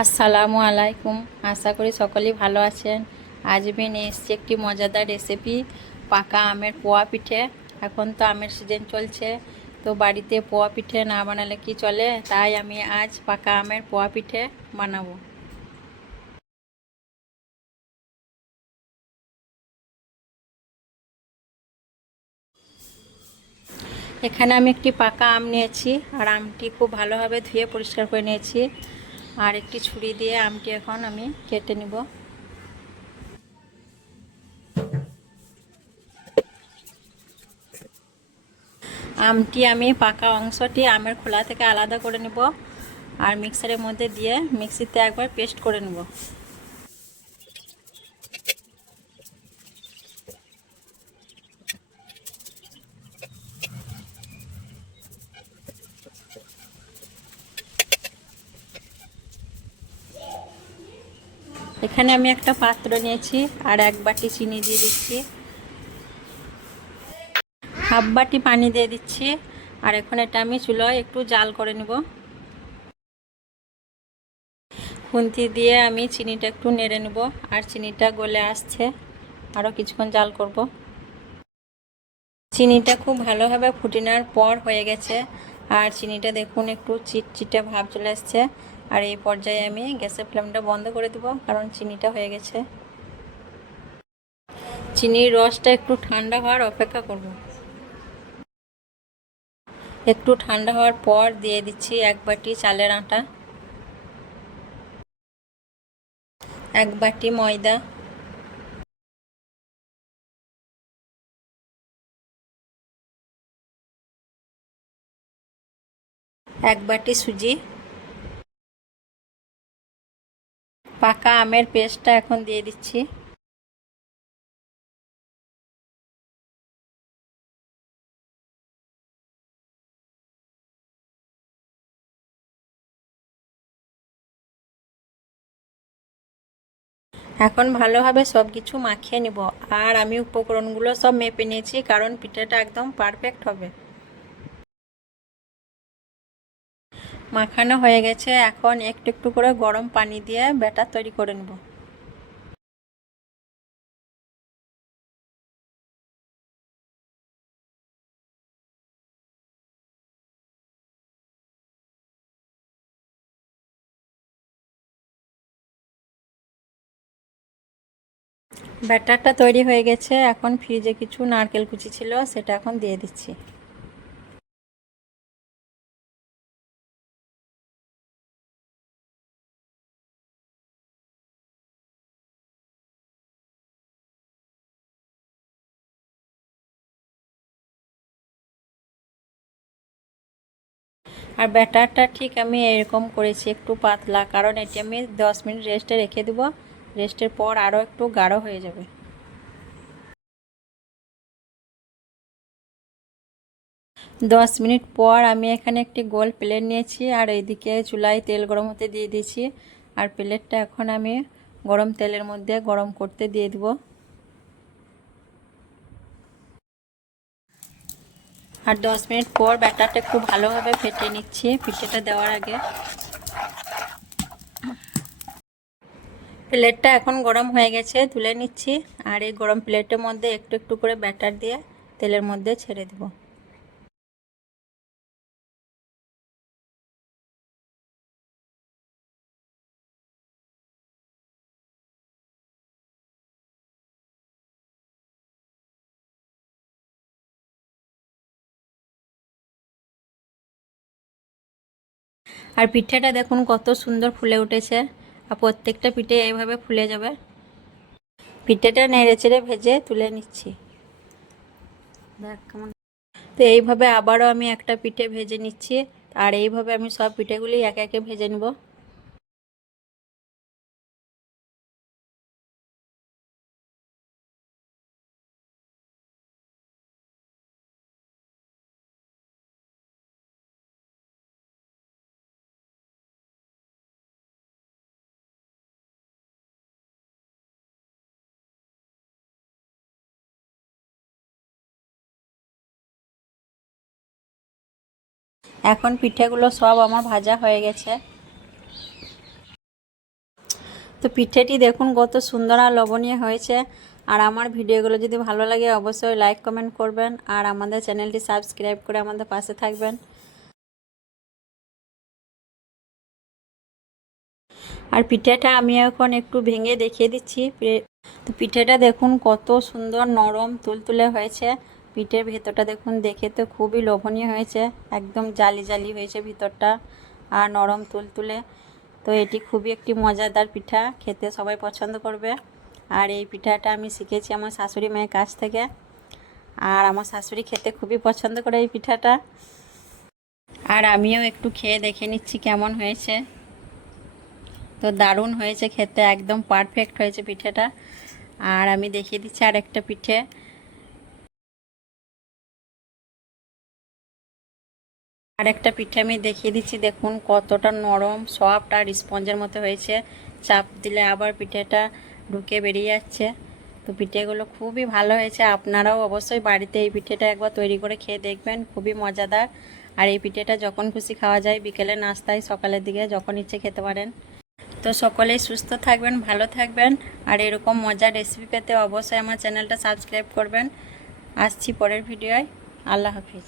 আসসালামু আলাইকুম। আশা করি সকলেই ভালো আছেন। আজ নিয়ে এসেছি একটি মজাদার রেসিপি পাকা আমের পোয়া পিঠে। এখন তো আমের সিজন চলছে, তো বাড়িতে পোয়া পিঠে না বানালে কি চলে? তাই আমি আজ পাকা আমের পোয়া পিঠে বানাবো। এখানে আমি একটি পাকা আম নিয়েছি, আর আমটি খুব ভালোভাবে ধুয়ে পরিষ্কার করে নিয়েছি। আর একটি ছুরি দিয়ে আমটি এখন আমি কেটে নিব। আমটি আমি পাকা অংশটি আমের খোলা থেকে আলাদা করে নেব আর মিক্সারের মধ্যে দিয়ে মিক্সিতে একবার পেস্ট করে নেব। এখানে আমি একটা পাত্র নিয়েছি আর এক বাটি চিনি দিয়ে দিচ্ছি। হাফ বাটি পানি দিয়ে দিচ্ছি। আর এখন এটা আমি চুলোয় একটু জাল করে নেব। খুন্তি দিয়ে আমি চিনিটা একটু নেড়ে নেব আর চিনিটা গলে আসছে। আরও কিছুক্ষণ জাল করব। চিনিটা খুব ভালোভাবে ফুটিনার পর হয়ে গেছে। আর চিনিটা দেখুন একটু চিটচিটে ভাব চলে আসছে। আর এই পর্যায়ে আমি গ্যাসের ফ্লেমটা বন্ধ করে দেবো, কারণ চিনিটা হয়ে গেছে। চিনির রসটা একটু ঠান্ডা হওয়ার অপেক্ষা করব। একটু ঠান্ডা হওয়ার পর দিয়ে দিচ্ছি এক বাটি চালের আটা, এক বাটি ময়দা, এক বাটি সুজি পাকা আমের পেস্টটা এখন দিয়ে দিচ্ছি। এখন ভালোভাবে সব কিছু মাখিয়ে নিব। আর আমি উপকরণগুলো সব মেপে নিয়েছি, কারণ পিঠাটা একদম পারফেক্ট হবে। মাখানো হয়ে গেছে। এখন একটু একটু করে গরম পানি দিয়ে ব্যাটার তৈরি করে নেব। ব্যাটারটা তৈরি হয়ে গেছে। এখন ফ্রিজে কিছু নারকেল কুচি ছিল, সেটা এখন দিয়ে দিচ্ছি। আর ব্যাটারটা ঠিক আমি এরকম করেছি, একটু পাতলা, কারণ এটি আমি দশ মিনিট রেস্টে রেখে দেবো। রেস্টের পর আরও একটু গাঢ় হয়ে যাবে। দশ মিনিট পর আমি এখানে একটি গোল প্লেট নিয়েছি, আর এইদিকে চুলায় তেল গরম হতে দিয়ে দিয়েছি। আর প্লেটটা এখন আমি গরম তেলের মধ্যে গরম করতে দিয়ে দেবো। আর দশ মিনিট পর ব্যাটারটা খুব ভালোভাবে ফেটে নিচ্ছি, পিঠেটা দেওয়ার আগে। প্লেটটা এখন গরম হয়ে গেছে, তুলে নিচ্ছি। আর এই গরম প্লেটের মধ্যে একটু একটু করে ব্যাটার দিয়ে তেলের মধ্যে ছেড়ে দেবো। আর পিঠেটা দেখুন কত সুন্দর ফুলে উঠেছে। আর প্রত্যেকটা পিঠে এইভাবে ফুলে যাবে। পিঠেটা নেড়ে চেড়ে ভেজে তুলে নিচ্ছি। তো এইভাবে আবারও আমি একটা পিঠে ভেজে নিচ্ছি। আর এইভাবে আমি সব পিঠেগুলি একে একে ভেজে নেব। এখন পিঠেগুলো সব আমার ভাজা হয়ে গেছে। তো পিঠেটি দেখুন কত সুন্দর আর লবণীয় হয়েছে। আর আমার ভিডিওগুলো যদি ভালো লাগে অবশ্যই লাইক, কমেন্ট করবেন আর আমাদের চ্যানেলটি সাবস্ক্রাইব করে আমাদের পাশে থাকবেন। আর পিঠেটা আমি এখন একটু ভেঙে দেখিয়ে দিচ্ছি। তো পিঠেটা দেখুন কত সুন্দর নরম, তুলতুলে হয়েছে। পিঠের ভেতরটা দেখুন, দেখে তো খুবই লোভনীয় হয়েছে। একদম জালি জালি হয়েছে ভিতরটা আর নরম তুলতুলে তো এটি খুবই একটি মজাদার পিঠা, খেতে সবাই পছন্দ করবে। আর এই পিঠাটা আমি শিখেছি আমার শাশুড়ি মায়ের কাছ থেকে। আর আমার শাশুড়ি খেতে খুবই পছন্দ করে এই পিঠাটা। আর আমিও একটু খেয়ে দেখে নিচ্ছি কেমন হয়েছে। তো দারুণ হয়েছে খেতে, একদম পারফেক্ট হয়েছে পিঠেটা। আর আমি দেখিয়ে দিচ্ছি আর একটা পিঠে। আর একটা পিঠে আমি দেখিয়ে দিচ্ছি, দেখুন কতটা নরম সফট আর স্পঞ্জের মতো হয়েছে। চাপ দিলে আবার পিঠেটা ঢুকে বেরিয়ে যাচ্ছে। তো পিঠেগুলো খুবই ভালো হয়েছে। আপনারাও অবশ্যই বাড়িতে এই পিঠেটা একবার তৈরি করে খেয়ে দেখবেন, খুবই মজাদার। আর এই পিঠেটা যখন খুশি খাওয়া যায়, বিকেলে নাস্তায় সকালের দিকে যখন ইচ্ছে খেতে পারেন। তো সকলেই সুস্থ থাকবেন, ভালো থাকবেন। আর এরকম মজার রেসিপি পেতে অবশ্যই আমার চ্যানেলটা সাবস্ক্রাইব করবেন। আসছি পরের ভিডিওয়। আল্লাহ হাফিজ।